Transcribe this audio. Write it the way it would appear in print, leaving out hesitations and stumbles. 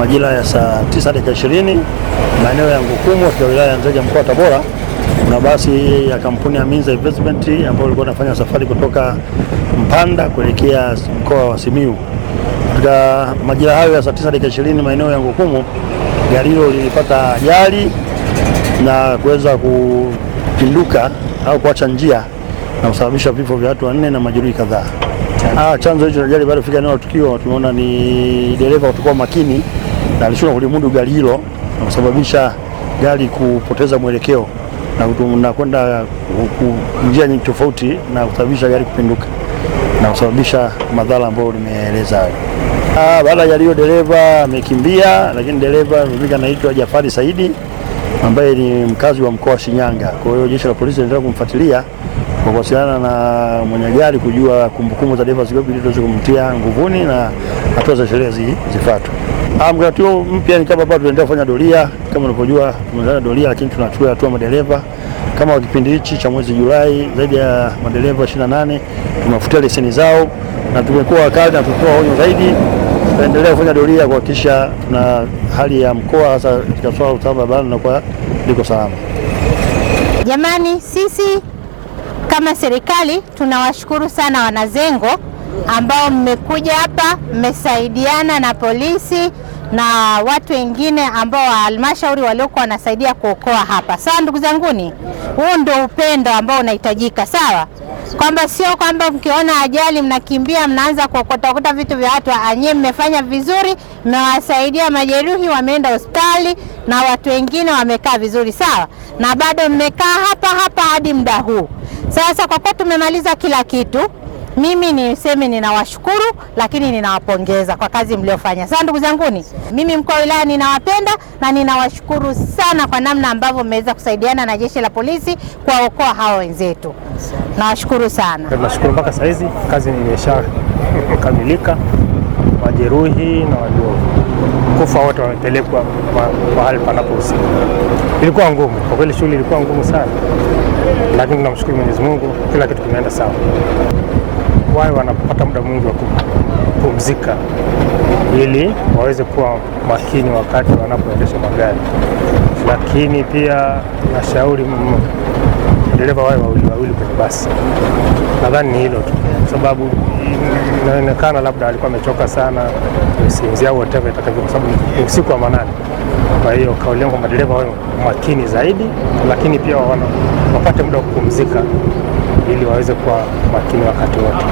majira ya saa 9:20 maeneo ya Ngukumu katika wilaya ya Nzega mkoa wa Tabora, na basi ya kampuni ya Minza Investment ambayo ilikuwa inafanya safari kutoka Mpanda kuelekea mkoa wa Simiyu. Katika majira hayo ya saa 9:20 maeneo ya Ngukumu, gari hilo lilipata ajali na kuweza kupinduka au kuacha njia na kusababisha vifo vya watu 4 na majeruhi kadhaa. Chanzo hicho cha ajali baada ya kufika eneo la tukio, tumeona ni dereva kutokuwa makini na alishindwa kulimudu gari hilo na kusababisha gari kupoteza mwelekeo na kwenda njia nyingi tofauti na kusababisha gari kupinduka na kusababisha madhara ambayo nimeeleza hayo. Baada ya hiyo dereva amekimbia, lakini dereva mimi anaitwa Jafari Saidi ambaye ni mkazi wa mkoa wa Shinyanga. Kwa hiyo jeshi la polisi linaendelea kumfuatilia kwa kuwasiliana na mwenye gari kujua kumbukumbu za dereva zipi ili tuweze kumtia nguvuni na hatua za sheria zifuatwe. Mkakati huo mpya ni kama bado tunaendelea kufanya doria, kama unavyojua tumeanza doria, lakini tunachukua hatua madereva kama wa kipindi hichi cha mwezi Julai zaidi ya madereva 28 tumefutia leseni zao na tumekuwa wakali na tutoa onyo zaidi. Tunaendelea kufanya doria kuhakikisha tuna hali ya mkoa hasa katika swala la usalama barabarani na kwa liko salama. Jamani, sisi kama serikali tunawashukuru sana Wanazengo ambao mmekuja hapa, mmesaidiana na polisi na watu wengine ambao wa halmashauri waliokuwa wanasaidia kuokoa hapa. Sawa ndugu zanguni, huo ndio upendo ambao unahitajika, sawa? Kwamba sio kwamba mkiona ajali mnakimbia mnaanza kuokota vitu vya watu. Anyewe mmefanya vizuri, mmewasaidia majeruhi wameenda hospitali na watu wengine wamekaa vizuri, sawa? Na bado mmekaa hapa hadi muda huu. Sasa kwa kuwa tumemaliza kila kitu, mimi niseme ninawashukuru, lakini ninawapongeza kwa kazi mliofanya. Sasa ndugu zanguni, mimi mkuu wa wilaya ninawapenda na ninawashukuru sana kwa namna ambavyo mmeweza kusaidiana na jeshi la polisi kuwaokoa hao wenzetu. Nawashukuru sana. Tunashukuru mpaka saa hizi kazi imeshakamilika. Majeruhi na waliokufa wote wamepelekwa mahali panapohusika. Ilikuwa ngumu kwa kweli, shughuli ilikuwa ngumu sana, lakini tunamshukuru Mwenyezi Mungu, kila kitu kimeenda sawa. Wao wanapata muda mwingi wa kupumzika ili waweze kuwa makini wakati wanapoendesha magari, lakini pia nashauri dereva wawe wawili kwenye basi. Nadhani ni hilo tu, sababu inaonekana labda alikuwa amechoka sana, usingizi au whatever itakavyo, kwa sababu ni usiku wa manane. Kwa hiyo kauli yangu kwa madereva wawe makini zaidi, lakini pia wapate muda wa kupumzika ili waweze kuwa makini wakati wote.